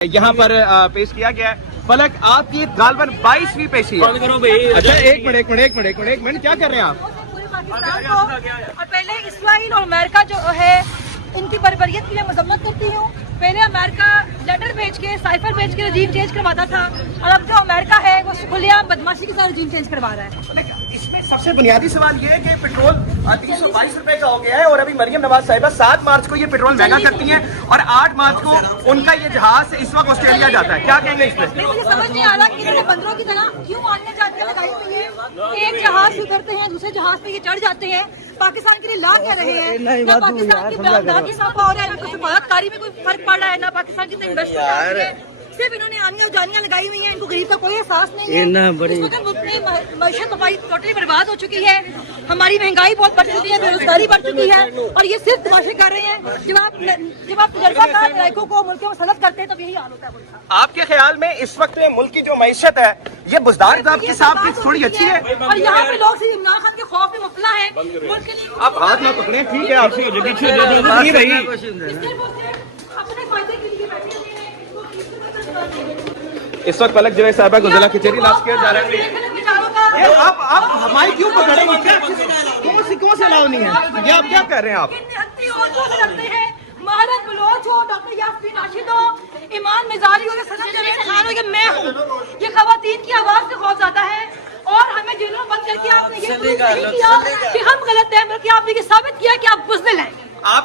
यहाँ पर पेश किया गया है। फलक आपकी गालबन 22वीं पेशी है। अच्छा एक मिनट क्या कर रहे हैं आप? पूरे पाकिस्तान को और पहले इसराइल और अमेरिका जो है इनकी बर्बरियत के लिए मजम्मत करती हूँ। पहले अमेरिका लेटर भेज के साइफर भेज के रजीम चेंज करवाता था और अब जो अमेरिका है वो खुलेआम बदमाशी के साथ रजीम चेंज करवा रहा है। इसमें सबसे बुनियादी सवाल ये है कि पेट्रोल 322 रुपए का हो गया है और अभी मरियम नवाज साहिबा 7 मार्च को ये पेट्रोल महंगा करती हैं और 8 मार्च को उनका ये जहाज इस वक्त ऑस्ट्रेलिया जाता है। क्या कहेंगे इस पर? मुझे समझ नहीं आ रहा कि इन्होंने बंदरों की तरह क्यों आने जाते लगाई हुई है। एक जहाज से उतरते हैं दूसरे जहाज पे ये चढ़ जाते हैं। पाकिस्तान के लिए ला क्या रहे हैं? ना पाकिस्तान की बरामदगी साफा हो रहा है, ना कुछ हिफाजतकारी में कोई फर्क पड़ रहा है, ना पाकिस्तान की इन्वेस्टमेंट। सिर्फ इन्होंने आनियां जानियां लगाई हुई हैं। इनको गरीब का कोई एहसास नहीं है। इस वक्त मुल्क में मईशत हमारी टोटली बर्बाद हो चुकी है। हमारी महंगाई बहुत बढ़ चुकी है, बेरोजगारी बढ़ चुकी है और ये सिर्फ तमाशे कर रहे हैं। जब आप तजर्बाकार नायकों को मुल्क में मसलत करते हैं तब यही हाल होता है मुल्क का। आपके ख्याल में इस वक्त मुल्क की जो मईशत है ये बुजदार साहब के साथ थोड़ी अच्छी है? और यहाँ पे लोग सिर्फ इमरान खान के खौफ में मुब्तला है। मुल्क के लिए आप हाथ ना पकड़े, ठीक है आपसे अपने फायदे के लिए बैठे हुए हैं। इस वक्त पलक जवेद साहबा को जिला कचहरी लाश किया जा रहा है। ये आप हमारी क्यों पकड़ेंगे? कौन से अलाउ नहीं है? ये आप क्या कर रहे हैं? आप महारत बलोच हो, डॉक्टर यास्मीन राशिद हो, ईमान मिजारी हो, सनम जवेद खान हो, ये मैं हूँ। ये खवातीन की आवाज से खौफ आता है और हमें जेलों में बंद करके आपने ये प्रूव नहीं किया कि हम गलत हैं, बल्कि आपने ये साबित किया कि आप बुज़दिल हैं। आप